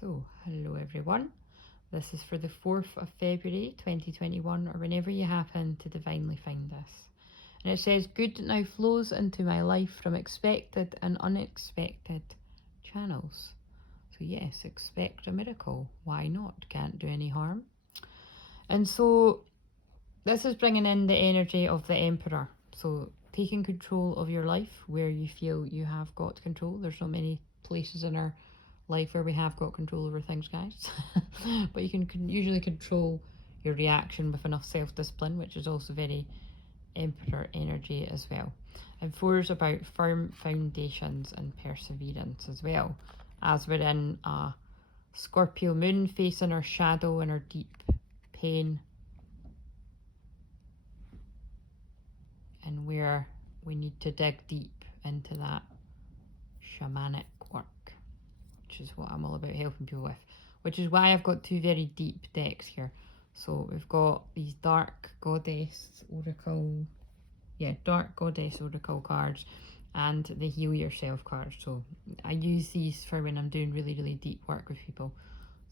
So, hello everyone. This is for the 4th of February 2021, or whenever you happen to divinely find this. And it says, good now flows into my life from expected and unexpected channels. So, yes, expect a miracle. Why not? Can't do any harm. And so, this is bringing in the energy of the Emperor. So, taking control of your life where you feel you have got control. There's not many places in our life where we have got control over things, guys. But you can usually control your reaction with enough self-discipline, which is also very Emperor energy as well. And 4 is about firm foundations and perseverance as well, as we're in a Scorpio moon facing our shadow and our deep pain, and where we need to dig deep into that shamanic work, which is what I'm all about helping people with, which is why I've got 2 very deep decks here. So we've got these Dark Goddess Oracle cards and the Heal Yourself cards. So I use these for when I'm doing really, really deep work with people.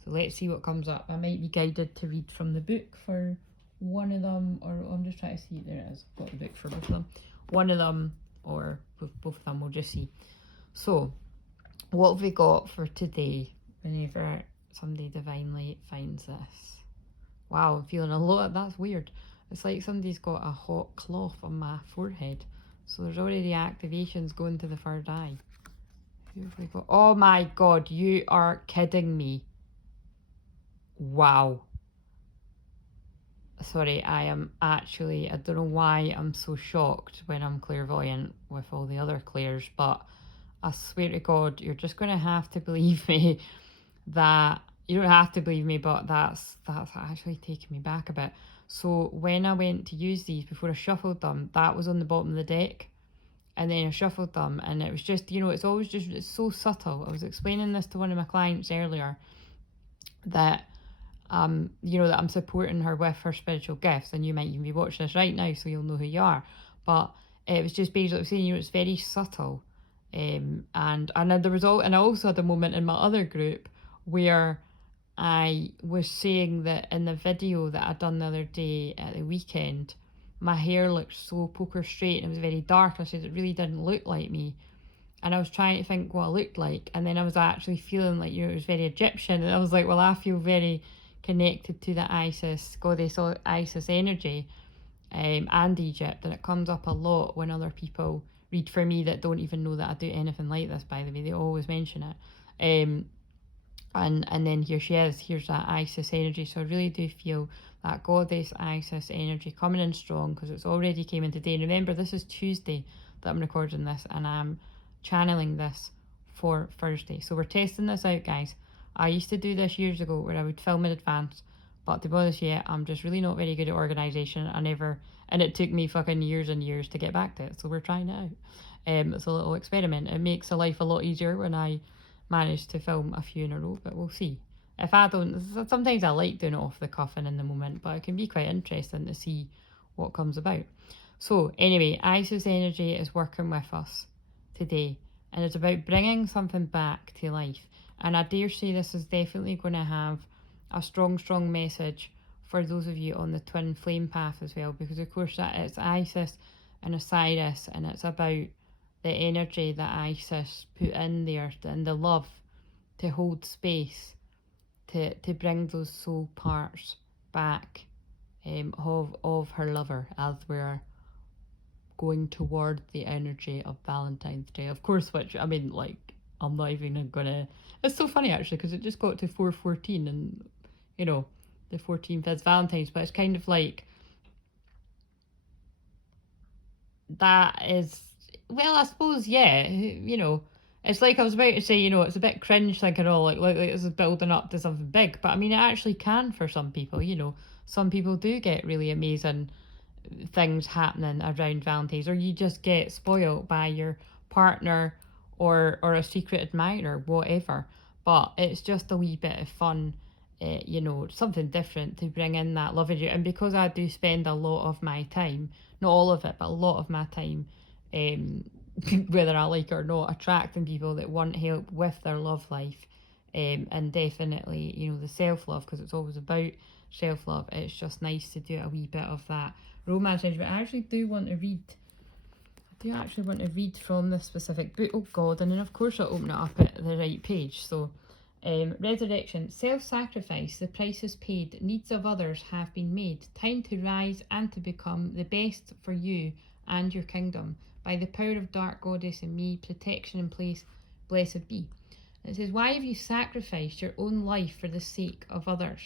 So let's see what comes up. I might be guided to read from the book for one of them, or I'm just trying to see, there it is, I've got the book for both of them. One of them, or both of them, we'll just see. So, what have we got for today, whenever somebody divinely finds this? Wow, I'm feeling a lot, that's weird. It's like somebody's got a hot cloth on my forehead. So there's already activations going to the third eye. Who have we got? Oh my god, you are kidding me. Wow. Sorry, I don't know why I'm so shocked when I'm clairvoyant with all the other clairs, but I swear to God, you're just going to have to believe me that, you don't have to believe me, but that's actually taking me back a bit. So when I went to use these, before I shuffled them, that was on the bottom of the deck. And then I shuffled them, and it was just, it's so subtle. I was explaining this to one of my clients earlier, that that I'm supporting her with her spiritual gifts, and you might even be watching this right now, so you'll know who you are. But it was just basically saying, it's very subtle. And there was and I also had a moment in my other group where I was saying that in the video that I'd done the other day at the weekend, my hair looked so poker straight and it was very dark. I said it really didn't look like me. And I was trying to think what I looked like. And then I was actually feeling like, it was very Egyptian. And I was like, well, I feel very connected to the goddess Isis energy, and Egypt. And it comes up a lot when other people read for me that don't even know that I do anything like this, by the way. They always mention it. And then here she is. Here's that Isis energy. So I really do feel that goddess Isis energy coming in strong, because it's already came in today. And remember, this is Tuesday that I'm recording this, and I'm channeling this for Thursday. So we're testing this out, guys. I used to do this years ago where I would film in advance, but to be honest, I'm just really not very good at organisation. And it took me fucking years and years to get back to it. So we're trying it out. It's a little experiment. It makes the life a lot easier when I manage to film a few in a row, but we'll see. If I don't, sometimes I like doing it off the cuff and in the moment, but it can be quite interesting to see what comes about. So anyway, Isis energy is working with us today, and it's about bringing something back to life. And I dare say this is definitely going to have a strong message for those of you on the twin flame path as well, because of course that it's Isis and Osiris, and it's about the energy that Isis put in there and the love to hold space to bring those soul parts back of her lover, as we're going toward the energy of Valentine's Day, of course, which, I mean, like, I'm not even gonna, it's so funny actually, because it just got to 4:14, and the 14th is Valentine's, but it's kind of like, that is, well, I suppose, it's like I was about to say, it's a bit cringe thinking, like this is building up to something big, but I mean, it actually can for some people. Some people do get really amazing things happening around Valentine's, or you just get spoiled by your partner or a secret admirer, whatever. But it's just a wee bit of fun, something different to bring in that love of you. And because I do spend a lot of my time, not all of it, but a lot of my time, whether I like it or not, attracting people that want help with their love life, And definitely, you know, the self-love, because it's always about self-love. It's just nice to do a wee bit of that romance energy. But I actually do want to read from this specific book. Oh God, and then of course I'll open it up at the right page. So resurrection, self-sacrifice, the price is paid, needs of others have been made, time to rise and to become the best for you and your kingdom. By the power of dark goddess in me, protection in place, blessed be. And it says, why have you sacrificed your own life for the sake of others?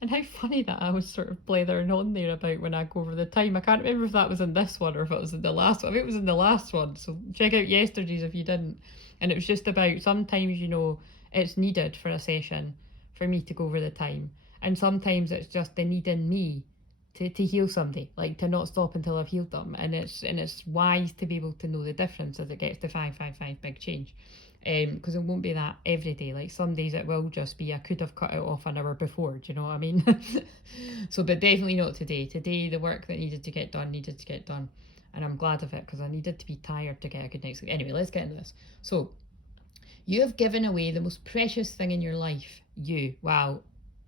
And how funny that I was sort of blethering on there about when I go over the time. I can't remember if that was in this one or if it was in the last one. I think it was in the last one, so check out yesterday's if you didn't. And it was just about sometimes, you know, it's needed for a session for me to go over the time. And sometimes it's just the need in me to heal somebody, like to not stop until I've healed them. And it's wise to be able to know the difference as it gets to 555 big change. Because it won't be that every day. Like some days it will just be I could have cut it off an hour before, do you know what I mean? So but definitely not today. Today the work that needed to get done. And I'm glad of it because I needed to be tired to get a good night's sleep. Anyway, let's get into this. So you have given away the most precious thing in your life. You. Wow.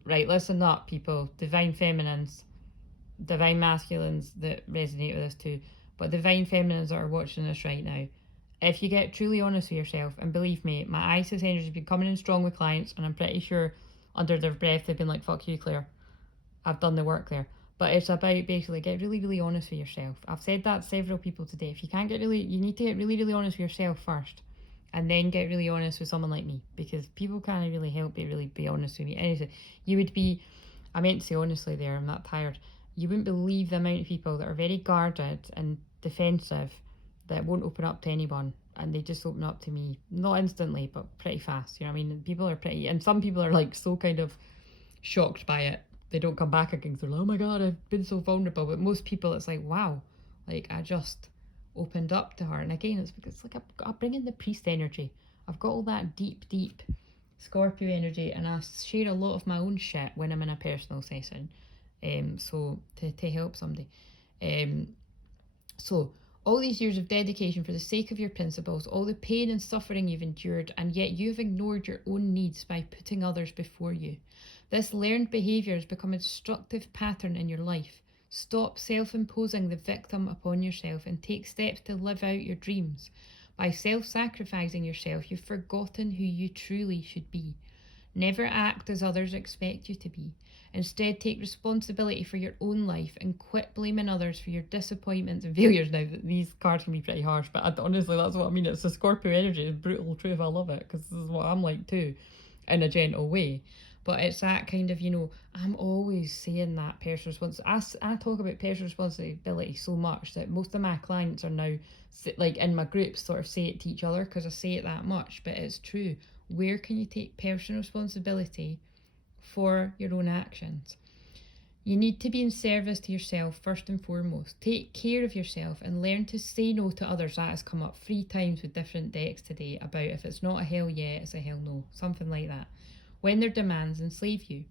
Right, listen up, people. Divine feminines, divine masculines that resonate with this too. But divine feminines that are watching this right now, if you get truly honest with yourself, and believe me, my Isis energy has been coming in strong with clients, and I'm pretty sure under their breath they've been like, fuck you, Claire. I've done the work there. But it's about basically get really, really honest with yourself. I've said that to several people today. If you can't get really, you need to get really, really honest with yourself first. And then get really honest with someone like me. Because people can't really help but really be honest with me. Anyway, you would be, I meant to say honestly there, I'm not tired. You wouldn't believe the amount of people that are very guarded and defensive that won't open up to anyone, and they just open up to me, not instantly but pretty fast, you know what I mean? People are pretty, and some people are like so kind of shocked by it, they don't come back again, they're like, oh my god, I've been so vulnerable. But most people it's like, wow, like I just opened up to her. And again, it's because like I bring in the priest energy, I've got all that deep Scorpio energy, and I share a lot of my own shit when I'm in a personal session, so to help somebody. So all these years of dedication for the sake of your principles, all the pain and suffering you've endured, and yet you've ignored your own needs by putting others before you. This learned behaviour has become a destructive pattern in your life. Stop self-imposing the victim upon yourself and take steps to live out your dreams. By self-sacrificing yourself, you've forgotten who you truly should be. Never act as others expect you to be. Instead, take responsibility for your own life and quit blaming others for your disappointments and failures. Now, these cards can be pretty harsh, but honestly, that's what I mean. It's the Scorpio energy. It's brutal truth. I love it because this is what I'm like too, in a gentle way. But it's that kind of, you know, I'm always saying that personal responsibility. I talk about personal responsibility so much that most of my clients are now, like in my groups, sort of say it to each other because I say it that much. But it's true. Where can you take personal responsibility for your own actions? You need to be in service to yourself first and foremost. Take care of yourself and learn to say no to others. That has come up 3 times with different decks today about if it's not a hell yeah, it's a hell no. Something like that. When their demands enslave you.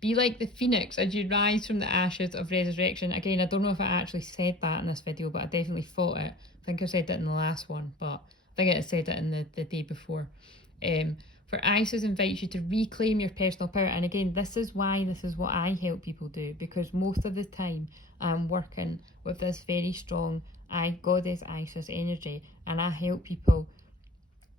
Be like the phoenix as you rise from the ashes of resurrection. Again, I don't know if I actually said that in this video, but I definitely thought it. I think I said it in the last one, but I think I said it in the day before. For Isis invites you to reclaim your personal power. And again, this is what I help people do, because most of the time I'm working with this very strong goddess Isis energy, and I help people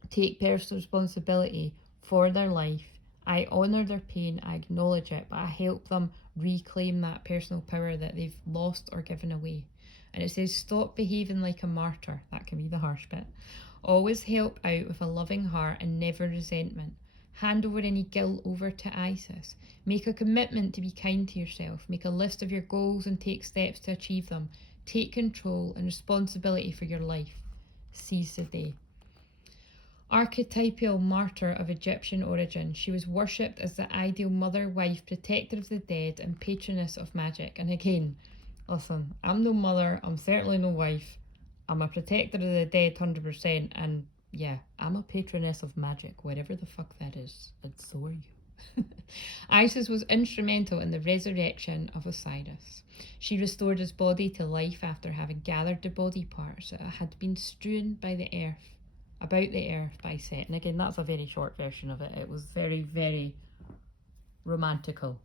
take personal responsibility for their life. I honour their pain, I acknowledge it, but I help them reclaim that personal power that they've lost or given away. And it says, stop behaving like a martyr. That can be the harsh bit. Always help out with a loving heart and never resentment. Hand over any guilt over to Isis. Make a commitment to be kind to yourself. Make a list of your goals and take steps to achieve them. Take control and responsibility for your life. Seize the day. Archetypal martyr of Egyptian origin, she was worshipped as the ideal mother, wife, protector of the dead, and patroness of magic. And again, listen, I'm no mother, I'm certainly no wife, I'm a protector of the dead 100%, and yeah, I'm a patroness of magic, whatever the fuck that is, and so are you. Isis was instrumental in the resurrection of Osiris. She restored his body to life after having gathered the body parts that had been strewn by the earth. About the Earth by Set. And again, that's a very short version of it. It was very, very romantical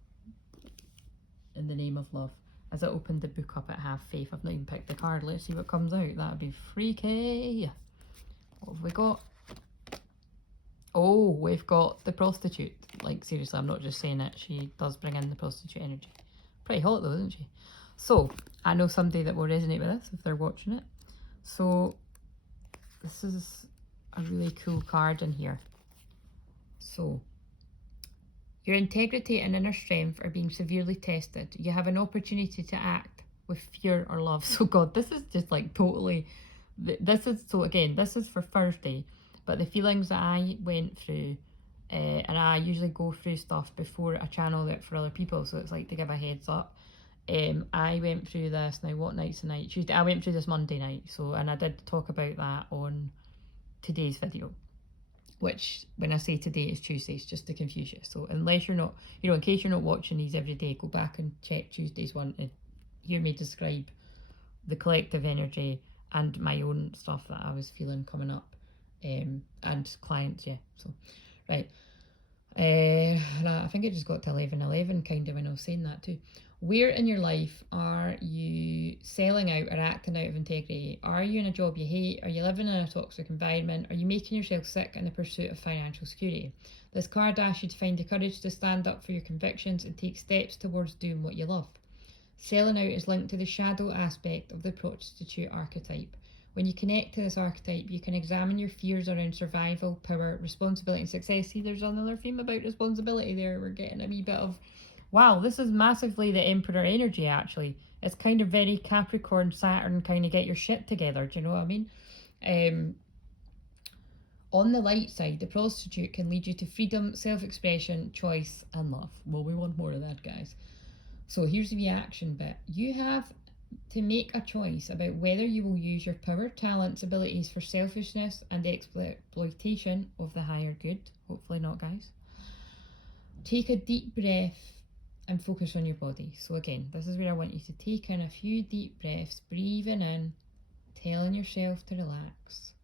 in the name of love. As I opened the book up at Have Faith, I've not even picked the card. Let's see what comes out. That'd be freaky. What have we got? Oh, we've got the prostitute. Like, seriously, I'm not just saying it. She does bring in the prostitute energy. Pretty hot though, isn't she? So, I know somebody that will resonate with this if they're watching it. So, this is a really cool card in here. So, your integrity and inner strength are being severely tested. You have an opportunity to act with fear or love. So God, this is just like totally, this is, so again, this is for Thursday, but the feelings that I went through, and I usually go through stuff before I channel it for other people, so it's like to give a heads up. I went through this, now what night's the night? Tuesday. I went through this Monday night, so, and I did talk about that on today's video. Which, when I say today, is Tuesdays, just to confuse you. So unless you're not, you know, in case you're not watching these every day, go back and check Tuesday's one to hear me describe the collective energy and my own stuff that I was feeling coming up, and clients, yeah. So, right. And I think it just got to 11:11 kind of when I was saying that too. Where in your life are you selling out or acting out of integrity? Are you in a job you hate? Are you living in a toxic environment? Are you making yourself sick in the pursuit of financial security? This card asks you to find the courage to stand up for your convictions and take steps towards doing what you love. Selling out is linked to the shadow aspect of the prostitute archetype. When you connect to this archetype, you can examine your fears around survival, power, responsibility, and success. See, there's another theme about responsibility there. We're getting a wee bit of, wow, this is massively the Emperor energy, actually. It's kind of very Capricorn, Saturn, kind of get your shit together. Do you know what I mean? On the light side, the prostitute can lead you to freedom, self-expression, choice, and love. Well, we want more of that, guys. So here's the reaction bit. You have to make a choice about whether you will use your power, talents, abilities for selfishness and exploitation of the higher good. Hopefully not, guys. Take a deep breath and focus on your body. So again, this is where I want you to take in a few deep breaths, breathing in, telling yourself to relax.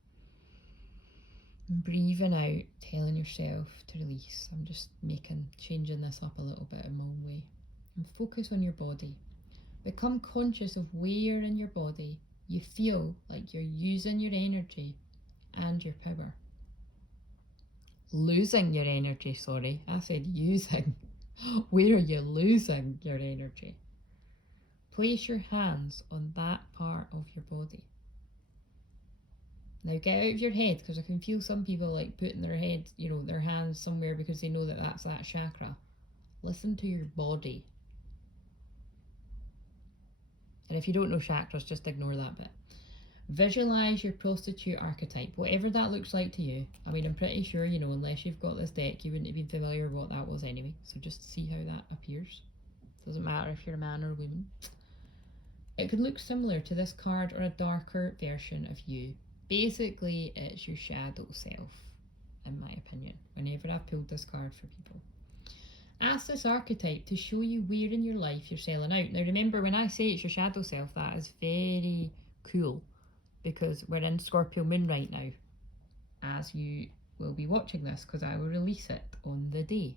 And breathing out, telling yourself to release. I'm just changing this up a little bit in my own way. And focus on your body. Become conscious of where in your body you feel like you're using your energy and your power. Losing your energy, sorry. I said using. Where are you losing your energy? Place your hands on that part of your body. Now get out of your head, because I can feel some people like putting their head, you know, their hands somewhere because they know that that's that chakra. Listen to your body. And if you don't know chakras, just ignore that bit. Visualize your prostitute archetype, whatever that looks like to you. I mean, I'm pretty sure, you know, unless you've got this deck, you wouldn't have been familiar with what that was anyway. So just see how that appears. Doesn't matter if you're a man or a woman. It could look similar to this card or a darker version of you. Basically, it's your shadow self, in my opinion, whenever I've pulled this card for people. Ask this archetype to show you where in your life you're selling out. Now remember, when I say it's your shadow self, that is very cool, because we're in Scorpio moon right now, as you will be watching this, because I will release it on the day.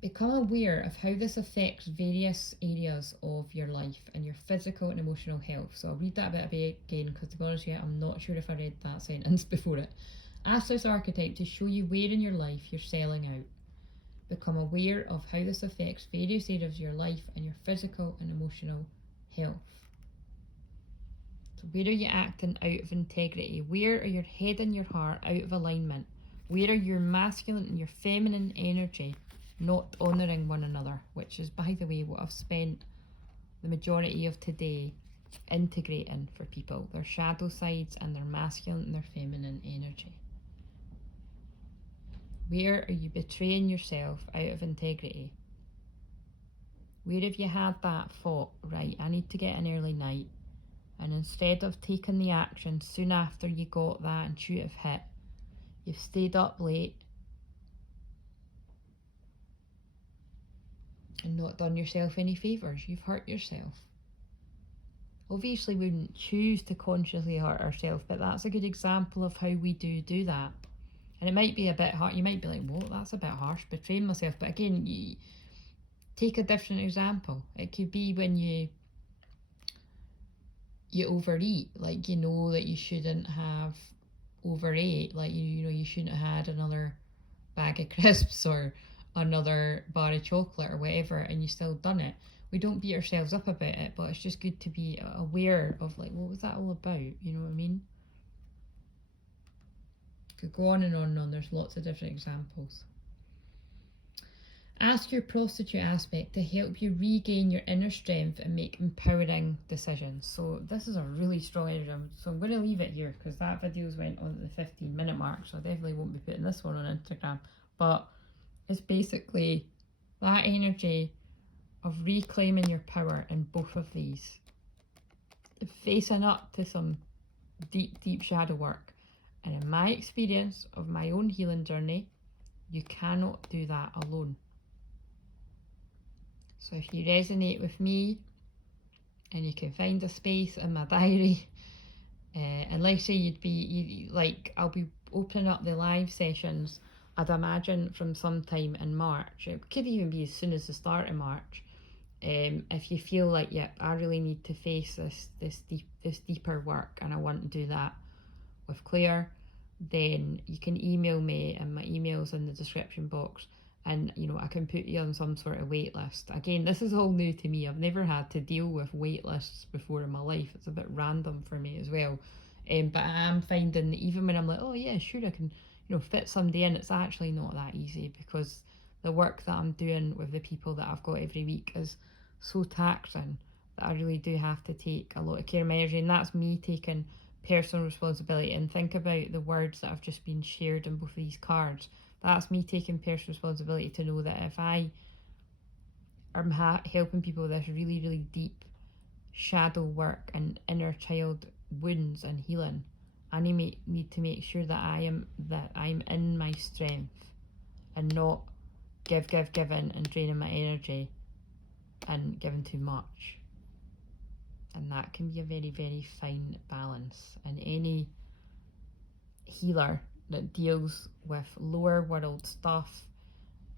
Become aware of how this affects various areas of your life and your physical and emotional health. So I'll read that bit again, because to be honest with you, I'm not sure if I read that sentence before it. Ask this archetype to show you where in your life you're selling out. Become aware of how this affects various areas of your life and your physical and emotional health. So where are you acting out of integrity? Where are your head and your heart out of alignment? Where are your masculine and your feminine energy not honouring one another? Which is, by the way, what I've spent the majority of today integrating for people. Their shadow sides and their masculine and their feminine energy. Where are you betraying yourself out of integrity? Where have you had that thought, right, I need to get an early night, and instead of taking the action soon after you got that intuitive hit, you've stayed up late and not done yourself any favours. You've hurt yourself. obviously we wouldn't choose to consciously hurt ourselves, but that's a good example of how we do that. And it might be a bit hard. You might be like, "Whoa, that's a bit harsh, betraying myself." But again, you take a different example. It could be when you overeat, like you know that you shouldn't have overate, like you know you shouldn't have had another bag of crisps or another bar of chocolate or whatever, and you still done it. We don't beat ourselves up about it, but it's just good to be aware of, like, what was that all about? You know what I mean? Could go on and on and on. There's lots of different examples. Ask your prostitute aspect to help you regain your inner strength and make empowering decisions. So this is a really strong energy. So I'm going to leave it here because that video's went on the 15-minute mark, so I definitely won't be putting this one on Instagram. But it's basically that energy of reclaiming your power in both of these. Facing up to some deep shadow work. And in my experience of my own healing journey, you cannot do that alone. So if you resonate with me, and you can find a space in my diary, and like I say, I'll be opening up the live sessions, I'd imagine, from sometime in March. It could even be as soon as the start of March. If you feel like, yeah, I really need to face this deeper work and I want to do that with Claire, then you can email me, and my email's in the description box, and you know I can put you on some sort of wait list. Again, this is all new to me. I've never had to deal with wait lists before in my life. It's a bit random for me as well. But I am finding that even when I'm like, oh yeah, sure, I can, fit somebody in, it's actually not that easy, because the work that I'm doing with the people that I've got every week is so taxing that I really do have to take a lot of care of my energy, and that's me taking personal responsibility. And think about the words that have just been shared in both of these cards. That's me taking personal responsibility to know that if I am helping people with this really deep shadow work and inner child wounds and healing, I need to make sure that I'm in my strength and not giving and draining my energy and giving too much. And that can be a very fine balance. And any healer that deals with lower world stuff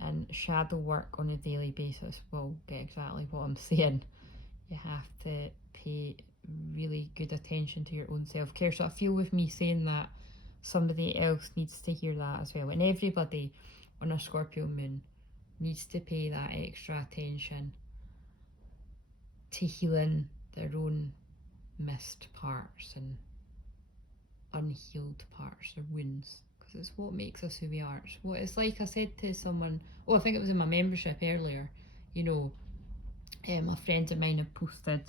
and shadow work on a daily basis will get exactly what I'm saying. You have to pay really good attention to your own self-care. So I feel with me saying that, somebody else needs to hear that as well. And everybody on a Scorpio moon needs to pay that extra attention to healing their own missed parts and unhealed parts or wounds, because it's what makes us who we are. It's like I said to someone, I think it was in my membership earlier, a friend of mine had posted,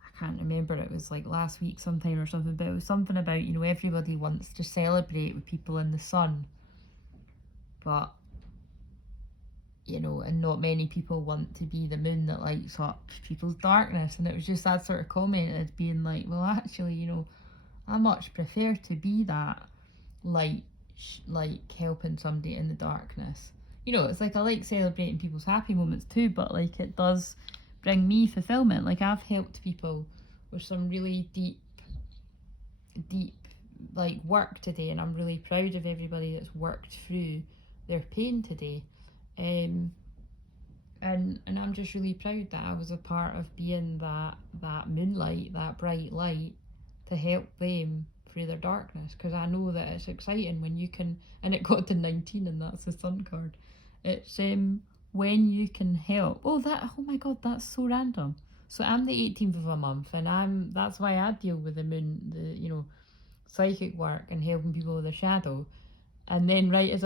I can't remember, it was like last week sometime or something, but it was something about, everybody wants to celebrate with people in the sun, but and not many people want to be the moon that lights up people's darkness. And it was just that sort of comment, it being like, well, actually, I much prefer to be that light, like helping somebody in the darkness. It's like I like celebrating people's happy moments too, but like it does bring me fulfillment. Like I've helped people with some really deep like work today, and I'm really proud of everybody that's worked through their pain today. And I'm just really proud that I was a part of being that moonlight, that bright light, to help them through their darkness, because I know that it's exciting when you can, and it got to 19, and that's the sun card. It's when you can help. Oh my god, that's so random. So I'm the 18th of a month, and that's why I deal with the moon, the psychic work and helping people with the shadow. And then right as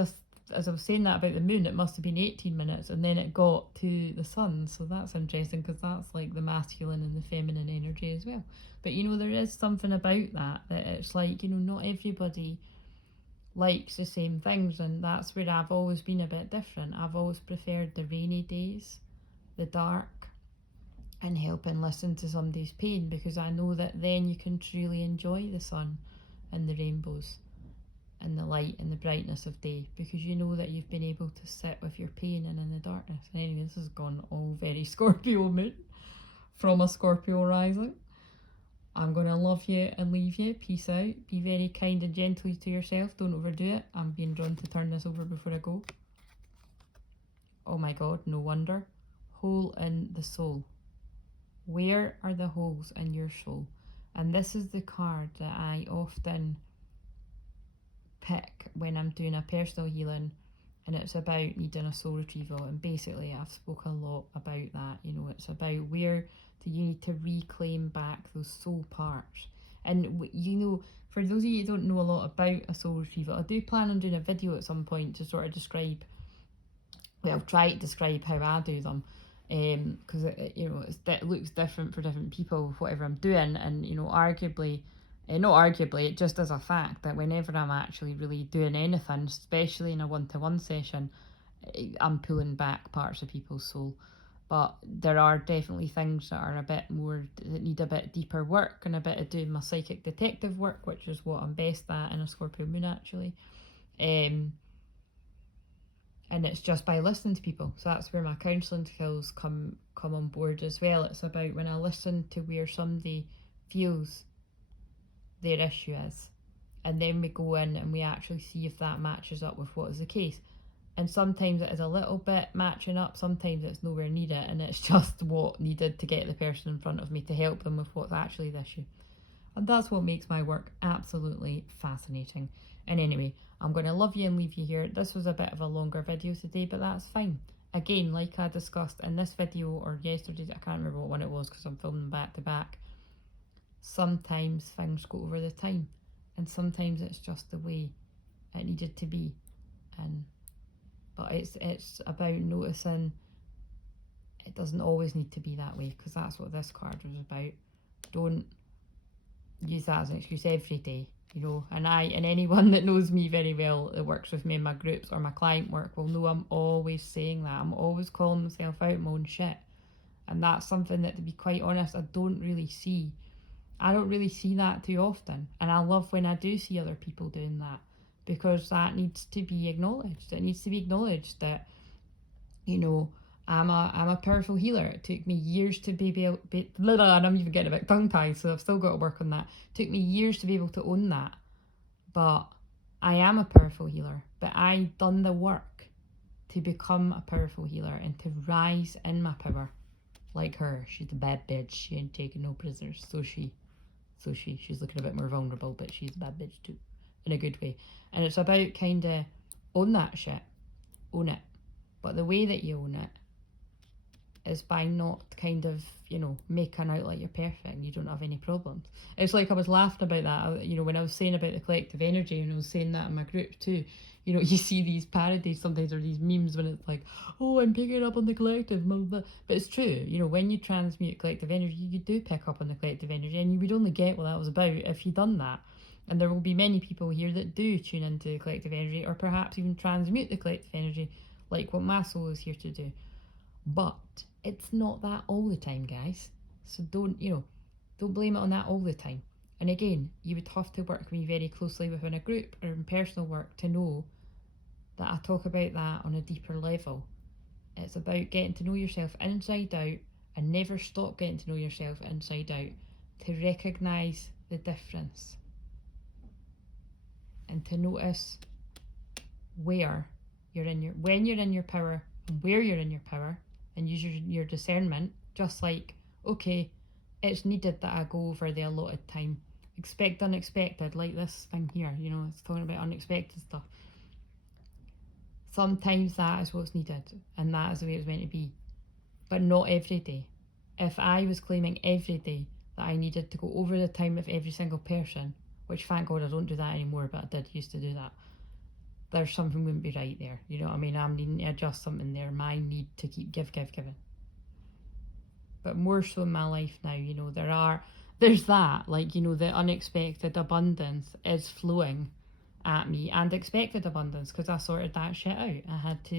I was saying that about the moon, it must have been 18 minutes, and then it got to the sun. So that's interesting, because that's like the masculine and the feminine energy as well. But there is something about that it's like, not everybody likes the same things, and that's where I've always been a bit different. I've always preferred the rainy days, the dark, and helping listen to somebody's pain, because I know that then you can truly enjoy the sun and the rainbows and the light and the brightness of day, because you know that you've been able to sit with your pain and in the darkness. And anyway, this has gone all very Scorpio moon from a Scorpio rising. I'm going to love you and leave you. Peace out. Be very kind and gentle to yourself. Don't overdo it. I'm being drawn to turn this over before I go. Oh my God, no wonder. Hole in the soul. Where are the holes in your soul? And this is the card that I often pick when I'm doing a personal healing, and it's about needing a soul retrieval. And basically I've spoken a lot about that. You know, it's about where do you need to reclaim back those soul parts. And you know, for those of you who don't know a lot about a soul retrieval, I do plan on doing a video at some point to sort of describe, well, try to describe how I do them, because you know, it looks different for different people, whatever I'm doing. And you know, arguably, not arguably, it just is a fact that whenever I'm actually really doing anything, especially in a one-to-one session, I'm pulling back parts of people's soul. But there are definitely things that are a bit more, that need a bit deeper work, and a bit of doing my psychic detective work, which is what I'm best at in a Scorpio moon, actually. And it's just by listening to people. So that's where my counselling skills come on board as well. It's about when I listen to where somebody feels their issue is, and then we go in and we actually see if that matches up with what is the case. And sometimes it is a little bit matching up, sometimes it's nowhere near it, and it's just what needed to get the person in front of me to help them with what's actually the issue. And that's what makes my work absolutely fascinating. And anyway, I'm going to love you and leave you here. This was a bit of a longer video today, but that's fine. Again, like I discussed in this video or yesterday's, I can't remember what one it was because I'm filming back to back. Sometimes things go over the time, and sometimes it's just the way it needed to be. But it's about noticing it doesn't always need to be that way, because that's what this card was about. Don't use that as an excuse every day, you know. And anyone that knows me very well, that works with me in my groups or my client work, will know I'm always saying that. I'm always calling myself out on my own shit. And that's something that, to be quite honest, I don't really see that too often. And I love when I do see other people doing that, because that needs to be acknowledged. It needs to be acknowledged that, you know, I'm a powerful healer. It took me years to and I'm even getting a bit tongue-tied, so I've still got to work on that. It took me years to be able to own that. But I am a powerful healer. But I done the work to become a powerful healer and to rise in my power. Like her. She's a bad bitch. She ain't taking no prisoners. She's looking a bit more vulnerable, but she's a bad bitch too. In a good way. And it's about kind of own that shit. Own it. But the way that you own it is by not kind of, you know, making out like you're perfect and you don't have any problems. It's like I was laughing about that, you know, when I was saying about the collective energy, and I was saying that in my group too. You know, you see these parodies sometimes, or these memes when it's like, oh, I'm picking up on the collective, blah, blah, blah. But it's true, you know, when you transmute collective energy, you do pick up on the collective energy, and you would only get what that was about if you done that. And there will be many people here that do tune into the collective energy, or perhaps even transmute the collective energy, like what my soul is here to do. But it's not that all the time, guys. So don't blame it on that all the time. And again, you would have to work with me very closely within a group or in personal work to know that I talk about that on a deeper level. It's about getting to know yourself inside out, and never stop getting to know yourself inside out, to recognise the difference and to notice when you're in your power and where you're in your power, and use your discernment. Just like, okay, it's needed that I go over the allotted time. Expect unexpected, like this thing here, you know, it's talking about unexpected stuff. Sometimes that is what's needed, and that is the way it's meant to be. But not every day. If I was claiming every day that I needed to go over the time with every single person, which thank God I don't do that anymore, but I did used to do that, there's something wouldn't be right there. You know what I mean? I'm needing to adjust something there. My need to keep giving. But more so in my life now, you know, there's that, like, you know, the unexpected abundance is flowing at me, and expected abundance, because I sorted that shit out. I had to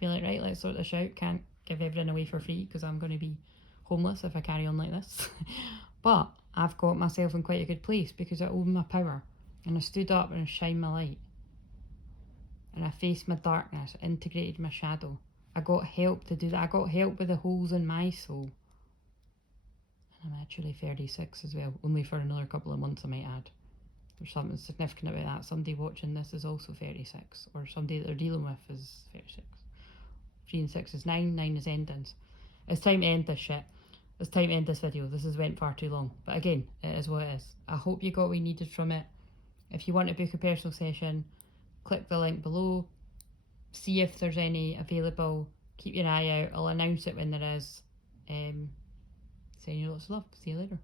be like, right, let's sort this out. Can't give everything away for free, because I'm going to be homeless if I carry on like this. But I've got myself in quite a good place because I own my power, and I stood up and shined my light, and I faced my darkness, integrated my shadow. I got help to do that. I got help with the holes in my soul, I'm actually 36 as well, only for another couple of months I might add. There's something significant about that. Somebody watching this is also 36, or somebody that they're dealing with is 36. 3 and 6 is 9, 9 is endings. It's time to end this shit. It's time to end this video. This has went far too long. But again, it is what it is. I hope you got what you needed from it. If you want to book a personal session, click the link below. See if there's any available. Keep your eye out. I'll announce it when there is. Sending you lots of love. See you later.